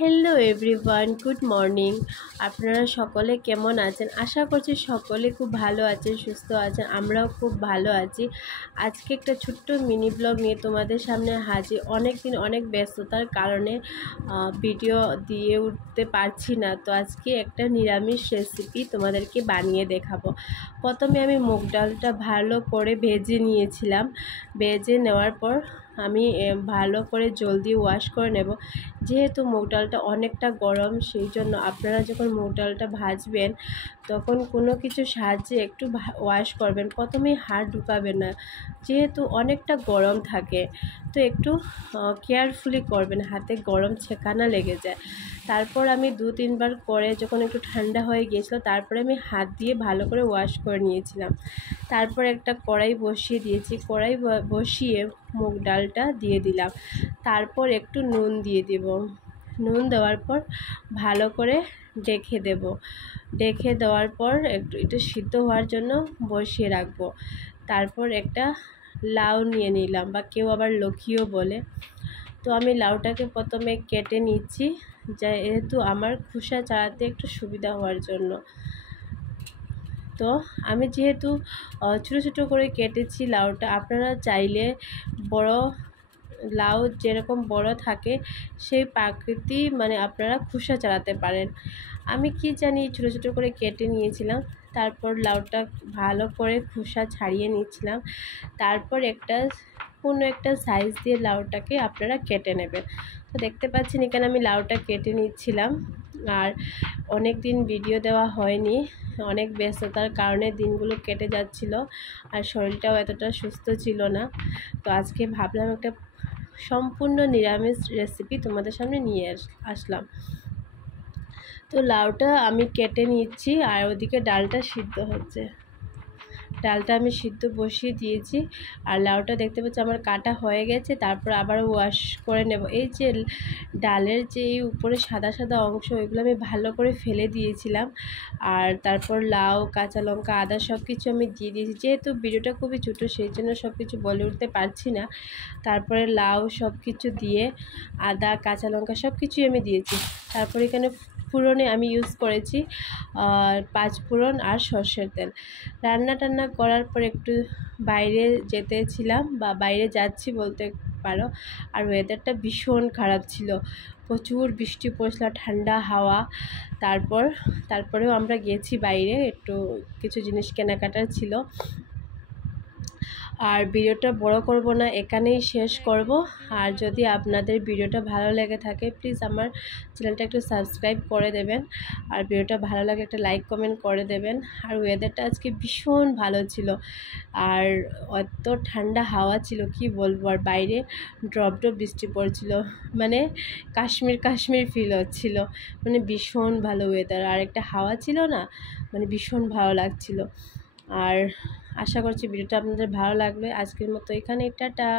Hello everyone, good morning. আপনারা সকলে কেমন আছেন? আশা করছি সকলে খুব ভালো আছেন, সুস্থ আছেন। আমরাও খুব ভালো আছি। আজকে একটা ছোট্ট মিনি ব্লগ নিয়ে তোমাদের সামনে হাজির। অনেক ব্যস্ততার কারণে ভিডিও দিয়ে উঠতে পারছি না। তো আজকে একটা নিরামিষ রেসিপি তোমাদেরকে বানিয়ে দেখাবো। প্রথমে আমি মুগ ডালটা ভালো করে ভেজে নিয়েছিলাম। ভেজে নেওয়ার পর আমি ভালো করে জল দিয়ে ওয়াশ করে নেব। যেহেতু মুগ ডালটা অনেকটা গরম, সেই জন্য আপনারা যখন মুগ ডালটা ভাজবেন তখন কোনো কিছু সাহায্যে একটু ওয়াশ করবেন। প্রথমেই হাত ঢুকাবেন না, যেহেতু অনেকটা গরম থাকে। তো একটু কেয়ারফুলি করবেন, হাতে গরম ছেঁকা লেগে যায়। তারপর আমি 2-3 বার করে যখন একটু ঠান্ডা হয়ে গিয়েছিল, তারপরে আমি হাত দিয়ে ভালো করে ওয়াশ করে নিয়েছিলাম। তারপর একটা কড়াই বসিয়ে দিয়েছি। কড়াই বসিয়ে মুগ ডালটা দিয়ে দিলাম। তারপর একটু নুন দিয়ে দেব। নুন দেওয়ার পর ভালো করে ডেকে দেব। ডেকে দেওয়ার পর একটু সিদ্ধ হওয়ার জন্য বসিয়ে রাখবো। তারপর একটা লাউ নিয়ে নিলাম, বা কেউ আবার লৌকিও বলে। তো আমি লাউটাকে প্রথমে কেটে নিচ্ছি, যেহেতু আমার খোসা ছাড়াতে একটু সুবিধা হওয়ার জন্য। তো আমি যেহেতু ছোটো ছোটো করে কেটেছি লাউটা, আপনারা চাইলে বড় লাউ যেরকম বড় থাকে সেই প্রাকৃতি আপনারা খোসা ছাড়াতে পারেন। আমি কি জানি ছোটো ছোটো করে কেটে নিয়েছিলাম। তারপর লাউটা ভালো করে খোসা ছাড়িয়ে নিচ্ছিলাম। তারপর কোনো একটা সাইজ দিয়ে লাউটাকে আপনারা কেটে নেবেন। তো দেখতে পাচ্ছেন এখানে আমি লাউটা কেটে নিচ্ছিলাম। আর অনেক দিন ভিডিও দেওয়া হয়নি, অনেক ব্যস্ততার কারণে দিনগুলো কেটে যাচ্ছিল, আর শরীরটাও এতটা সুস্থ ছিল না। তো আজকে ভাবলাম একটা সম্পূর্ণ নিরামিষ রেসিপি তোমাদের সামনে নিয়ে আসলাম। তো লাউটা আমি কেটে নিচ্ছি, আর ওদিকে ডালটা সিদ্ধ হচ্ছে। ডালটা আমি সিদ্ধ বসিয়ে দিয়েছি, আর লাউটা দেখতে পাচ্ছি আমার কাটা হয়ে গেছে। তারপর আবার ওয়াশ করে নেব। এই যে ডালের যে উপরে সাদা সাদা অংশ, ওইগুলো আমি ভালো করে ফেলে দিয়েছিলাম। আর তারপর লাউ, কাঁচা লঙ্কা, আদা সব কিছু আমি দিয়ে দিয়েছি। যেহেতু ভিডিওটা খুবই ছোটো, সেই জন্য সব কিছু বলে উঠতে পারছি না। তারপরে লাউ সব কিছু দিয়ে, আদা, কাঁচা লঙ্কা সব কিছুই আমি দিয়েছি। তারপর এখানে ফোড়নে আমি ইউজ করেছি 5 ফোড়ন আর সর্ষের তেল। রান্না করার পর একটু বাইরে যেতেছিলাম, বা বাইরে যাচ্ছি বলতে পারো। আর ওয়েদারটা ভীষণ খারাপ ছিল, প্রচুর বৃষ্টি পড়ছিল, ঠান্ডা হাওয়া। তারপরেও আমরা গেছি বাইরে, একটু কিছু জিনিস কেনাকাটার ছিল। আর ভিডিওটা বড় করব না, এখানেই শেষ করব। আর যদি আপনাদের ভিডিওটা ভালো লেগে থাকে, প্লিজ আমার চ্যানেলটা একটু সাবস্ক্রাইব করে দেবেন। আর ভিডিওটা ভালো লাগে একটা লাইক কমেন্ট করে দেবেন। আর ওয়েদারটা আজকে ভীষণ ভালো ছিল, আর অত ঠান্ডা হাওয়া ছিল কি বলবো। আর বাইরে ড্রপ বৃষ্টি পড়ছিল, কাশ্মীর ফিল হচ্ছিল। ভীষণ ভালো ওয়েদার, আর একটা হাওয়া ছিল না, ভীষণ ভালো লাগছিল। আর আশা করছি ভিডিওটা আপনাদের ভালো লাগবে। আজকের মতো এখানেই, টাটা।